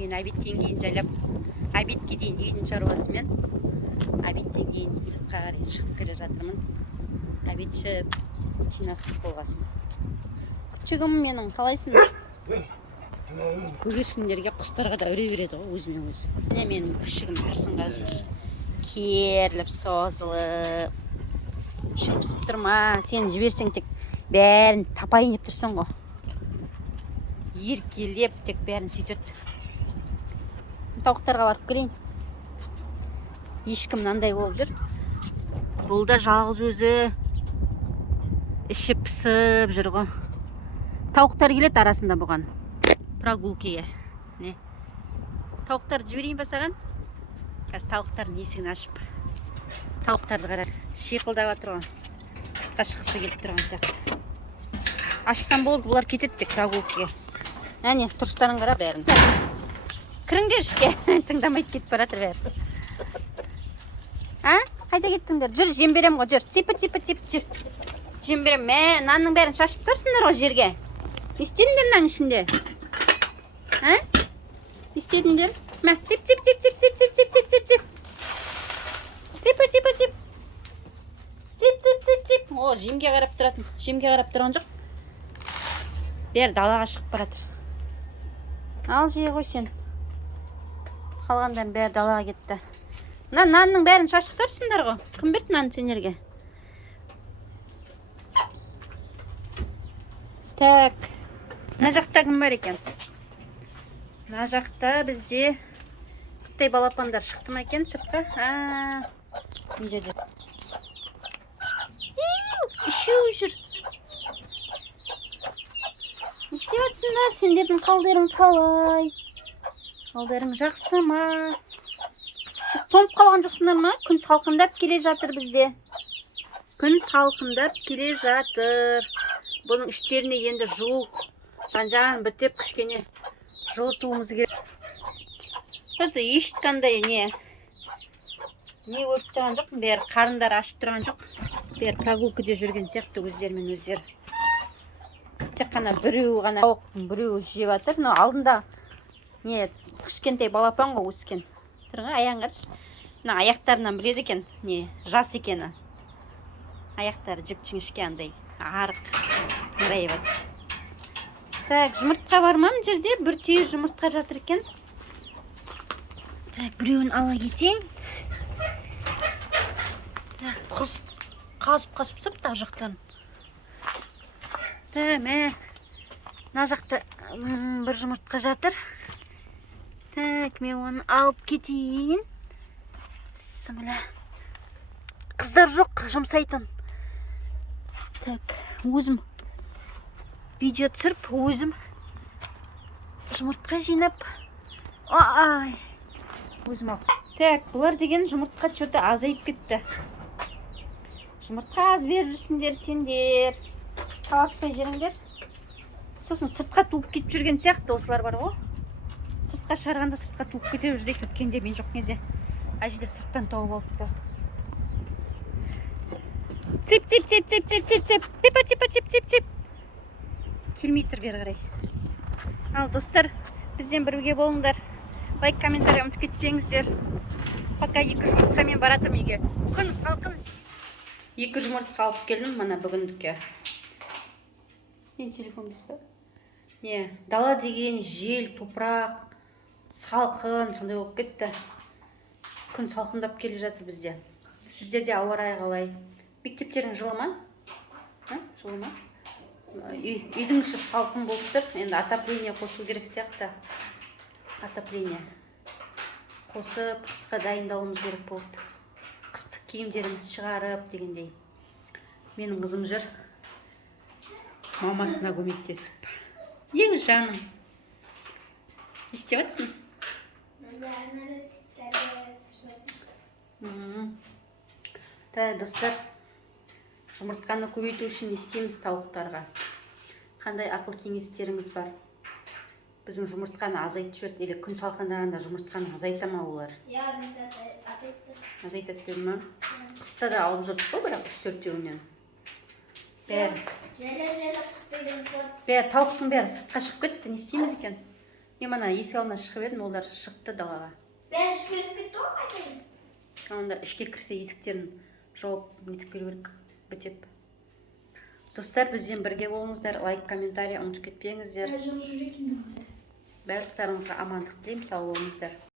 Мен обедтен кейін жайлап обедке дейін үйдің шаруасымен обедтен кейін сыртқа қарай шығып келе жатырмын. Обед ішіп жинастық болғасын. Күчігім менің, қалайсың? Көгершіндерге, құстарға да үре береді ғой өзімен өзі. Міне менің күшігім Тұрсынға жүр. Керіліп, созылып. Ішің пісіп тұр ма? Сен жіберсең тек бәрін тапайын деп тұрсың ғой. Еркелеп тек бәрін сөйтеді. Тауықтарға барып келейін. Ешкім мынандай болып жүр. Бұл да жалғыз өзі іші пісіп жүр ғой. Тауықтар келеді арасында бұған. Прогулкеге. Не? Тауықтарды жіберейін ба саған? Қазір тауықтардың есігін ашып. Тауықтарды қара. Шиқылдап жатыр ғой. Сыртқа шыққысы келіп тұрған сияқты. Ашсам болды, бұлар кетеді тек прогулкеге. Әне, тұрыстарын қара бәрін. Кіріңдер ішке. Тыңдамайды кетіп баратыр бәрі. Қайда кеттіңдер? Жүр, жем берем ғой, жүр. Типі. Жем берем. Нанның бәрін шашып сапсыңдар ғой жерге. Не істедіңдер мынаның ішінде? Не істедіңдер? Тип. Тип. О, жемге қарап тұратын. Жемге қарап тұрған жоқ. Бәрі далаға шығып баратыр. Ал жей ғой сен. Қалғандарын бәрі далаға кетті. Нанның бәрін шашып сапсыңдар ғой. Кім берді нанды сендерге? Так. Мына жақта кім бар екен? Мына жақта бізде Қытай балапандар шықты ма екен сыртқа? Мына жерде. Үшеу жүр. Не істеп жатсыңдар? Сендердің қалдарың қалай? Қалдарың жақсы ма? Тоңып қалған жоқсыңдар ма? Күн салқындап келе жатыр бізде. Күн салқындап келе жатыр. Бұның іштеріне енді жылу жан-жағын бітеп кішкене жылытуымыз керек. Что-то ешқандай не өліп тұрған жоқ, бәрі қарындары ашып тұрған жоқ. Бәрі прогулкада жүрген сияқты өздерімен өздері. Тек қана біреу ғана біреу жеп жатыр. Но алдында не кішкентай балапан ғой өскен. Тұрға аяғын қарашы. Мына аяқтарынан біледі екен, не жас екені. Аяқтары жіп-жіңішке андай арық мырайып жатыр. Так, жұмыртқа бар ма мына жерде? Бір түйір жұмыртқа жатыр екен. Так, біреуін ала кетейін. Құс қазып сыпты жақтан. Так, мына жақта бір жұмыртқа жатыр. Так, мен оны алып кетейін. Бісміллә. Қыздар жоқ, жұмсайтын. Так, өзім видео түсіріп, өзім жұмыртқа жинап. Ай, өзім алып. Так, бұлар деген жұмыртқа что-то азайып кетті. Жұмыртқа аз беріп жүрсіңдер сендер. Таласпай жүріңдер. Сосын сыртқа туып кетіп жүрген сияқты осылар бар ғой. Сыртқа шығарғанда сыртқа туып кете жүрді. Өткенде мен жоқ кезде әжелер сырттан тауып алыпты. Тип. Келмей тұр бері қарай. Ал достар, бізден бірге болыңдар. Лайк, комментарий ұмытып кетпеңіздер. Пока 2 жұмыртқамен баратым үйге. Күн салқын. 2 жұмыртқа алып келдім мына бүгіндікке. Мен телефон бес па? Не, дала деген жел, топырақ, салқын, сондай болып кетті. Күн салқындап келе жатыр бізде. Сіздерде ауа райы қалай? Мектептерің жылы ма? Жылы ма? Үйдің іші салқын болып тұр. Енді отопление қосу керек сияқты. Отопление қосып, қысқа дайындауымыз керек болды. Қыстық киімдеріміз шығарып дегендей. Менің қызым жүр. Мамасына көмектесіп. Ең жаным. Не істеп жатсың? Достар, жұмыртқаны көбейту үшін не істейміз тауықтарға? Қандай ақыл кеңестеріңіз бар? Біздің жұмыртқаны азайтып жіберді, или күн салқындағанда жұмыртқаны азайта ма олар? Азайтады деді ма? Қыста да алып жүрдік қой, бірақ 3-4-еуінен. Бәрі тауықтың бәрі сыртқа шығып кетті, не істейміз екен? Мен ана есік алдына шығып едім, олар шықты далаға. Бәрі ішкеріп кетті ғой қайтайын. Онда ішке кірсе есіктерін жауып нетіп келу керек, бітеп. Достар, бізден бірге болыңыздар, лайк, комментарий ұмытып кетпеңіздер. Барлықтарыңызға амандық тілеймін, сау болыңыздар.